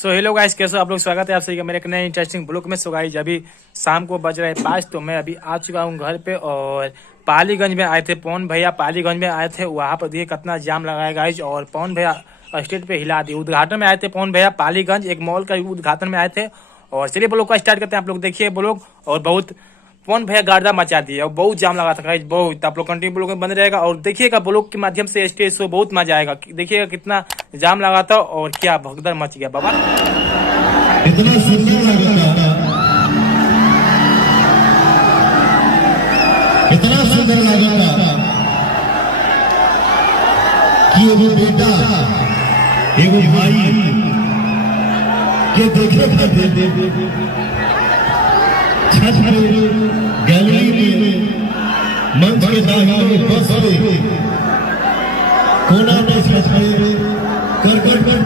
So hello guys, कैसे हो आप लोग। स्वागत है आप सभी का मेरे एक नए इंटरेस्टिंग ब्लॉग में। सो गाइस अभी शाम को बज रहा है 5, तो मैं अभी आ चुका हूँ घर पे। और पालीगंज में आए थे पवन भैया, पालीगंज में आए थे। वहाँ पर देखिए कितना जाम लगाया गाइस। और पवन भैया स्टेट पे हिला दिए। उद्घाटन में आए थे पवन भैया, पालीगंज एक मॉल का उद्घाटन में आए थे। और चलिए ब्लॉग का स्टार्ट करते हैं। आप लोग देखिए ब्लॉग। और बहुत पवन भैया गार्डा मचा दिए और बहुत जाम लगा था गाइस, बहुत। आप लोग कंटिन्यू ब्लॉग में बने रहेगा और देखिएगा ब्लॉग के माध्यम से स्टेज शो, बहुत मजा आएगा। देखिएगा कितना जाम लगा था और क्या भगदड़ मच गया बाबा। इतना सुंदर लगा, इतना सुंदर लगा कि एगो बेटा एगो भाई के देखे खातिर छत पे, गैलरी में, मंच के दाहिने बस पे, कोना में छत पे, करकट पे